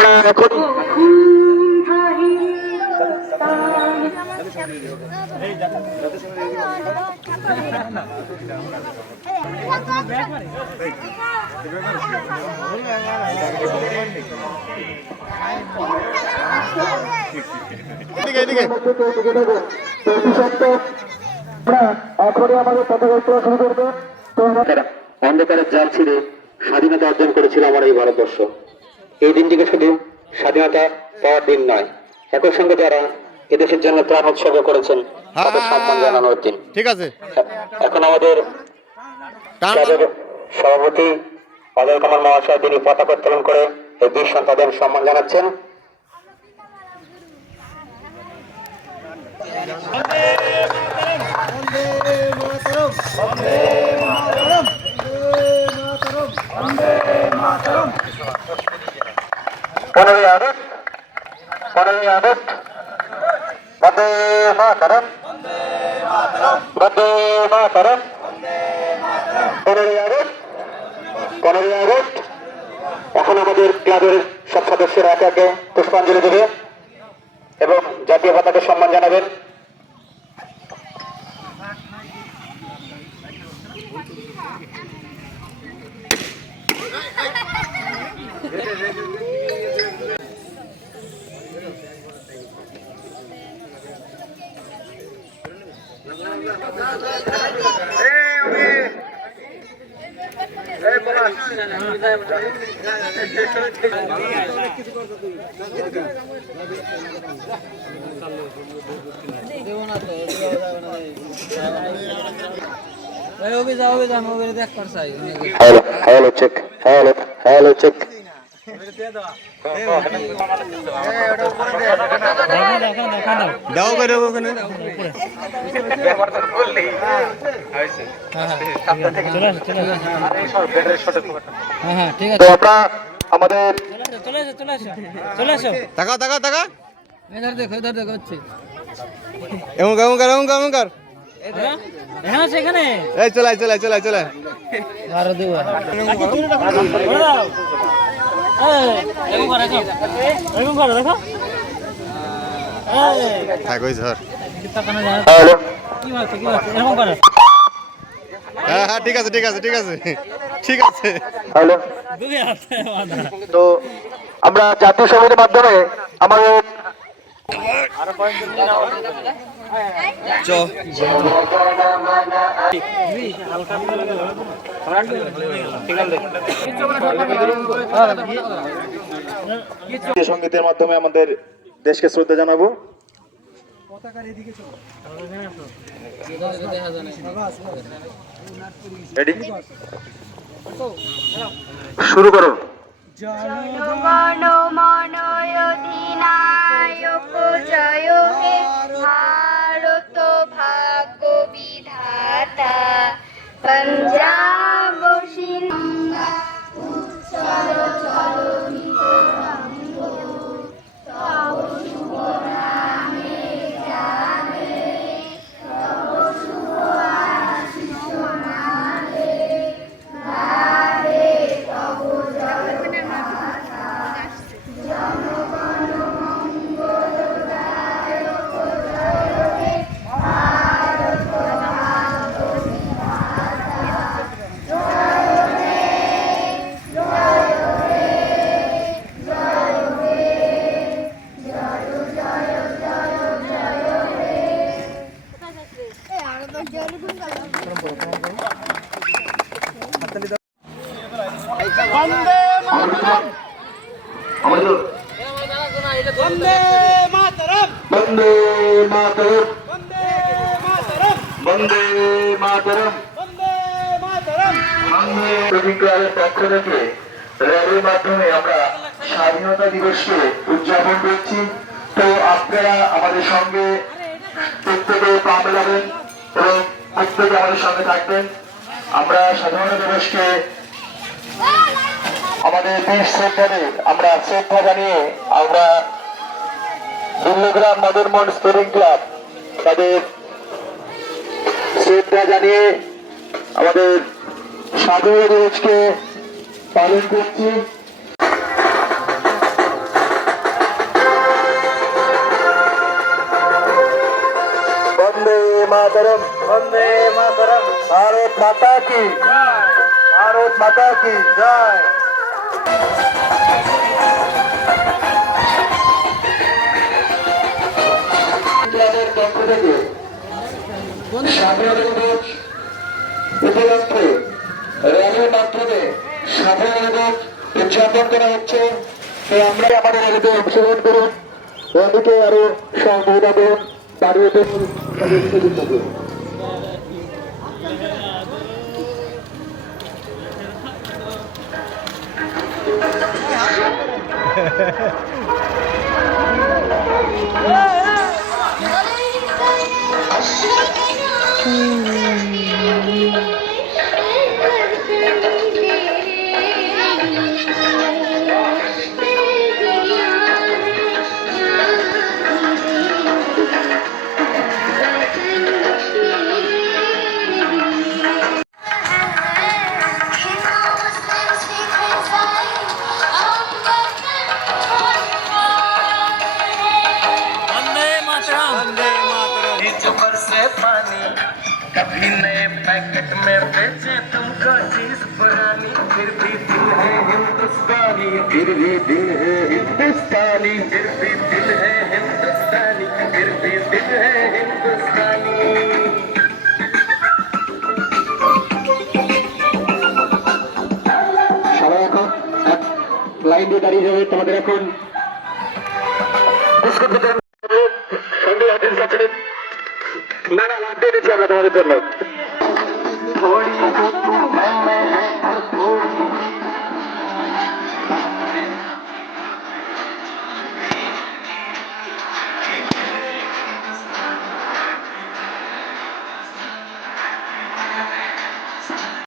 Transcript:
আমরা এখন অন্ধকারের জাল ছিঁড়ে স্বাধীনতা অর্জন করেছিল আমার এই ভারতবর্ষ। এই দিনটিকে শুধু স্বাধীনতা পাওয়ার দিন নয় একই সঙ্গে যারা এদেশের জন্য প্রাণ উৎসর্গ করেছেন তাদের সম্মান জানানোর দিন। ঠিক আছে। এখন আমাদের সভাপতি অজয় কুমার মহাশয় তিনি পতাকা উত্তোলন করে এই বীর সন্তানদের সম্মান জানাচ্ছেন। পনেরোই আগস্ট পনেরোই আগস্ট, বন্দে মাতরম বন্দে মাতরম, পনেরোই আগস্ট পনেরোই আগস্ট, এখন আমাদের ক্লাবের সব সদস্যরা একে একে পুষ্পাঞ্জলি দেবে এবং জাতীয় পতাকা সম্মান জানাবেন। ওকে যাও hello, check, hello, hello, কর দাও করে ওখানে হ্যাঁ হ্যাঁ তো আমরা আমাদের চলে আসো চলে আসো চলে আসো তাকা তাকা তাকা এধার দেখো এধার দেখো হচ্ছে এমন কর এমন কর এমন কর এমন কর হ্যাঁ এখানে এই চলাই চলাই চলাই চলাই আরও দেবো হ্যাঁ হ্যাঁ ঠিক আছে ঠিক আছে ঠিক আছে ঠিক আছে হ্যালো। তো আমরা জাতীয় সঙ্গীতের মাধ্যমে আমাদের চ সঙ্গীতের মাধ্যমে আমাদের দেশকে শ্রদ্ধা জানাব। শুরু মনয় বন্দে মাতরম। বন্দে মাতরম। বন্দে প্রতিক্রিয়ার পক্ষ থেকে র্যালির মাধ্যমে আমরা স্বাধীনতা দিবসকে উদযাপন করছি। তো আপনারা আমাদের সঙ্গে প্রত্যেকে পা মেলাবেন এবং প্রত্যেকে আমাদের সঙ্গে থাকবেন। আমরা স্বাধীনতা দিবসকে আমাদের দেশ শ্রদ্ধারে আমরা শ্রদ্ধা জানিয়ে আমরা দুর্লগ্রাম মদনমোহন স্পোর্টিং ক্লাব তাদের শ্রদ্ধা জানিয়ে আমাদের সাধু দিবসকে পালন করছি। বন্দে মাতরম। বন্দে মাতরম। ভারত মাতা কি? ভারত মাতা কি জয়। স্বাধীনতা দিবস উপলক্ষে র্যালির মাধ্যমে স্বাধীনতা দিবস উদযাপন করা হচ্ছে। আমরা আমাদের র্যালিতে অংশগ্রহণ করুন। র্যালিকে আরও করুন বাড়িয়ে 你好呵呵呵 कभी नए पैकेट में बेचे तुमको चीज पुरानी फिर भी दिल है हिंदुस्तानी फिर भी दिल है हिंदुस्तानी फिर भी दिल है हिंदुस्तानी फिर भी दिल है हिंदुस्तानी সবাই এখন এক লাইন দিয়ে দাঁড়িয়ে যাবে তোমাদের এখন বিস্কুট বিতরণ পেরেছি আমরা তোমাদের জন্য।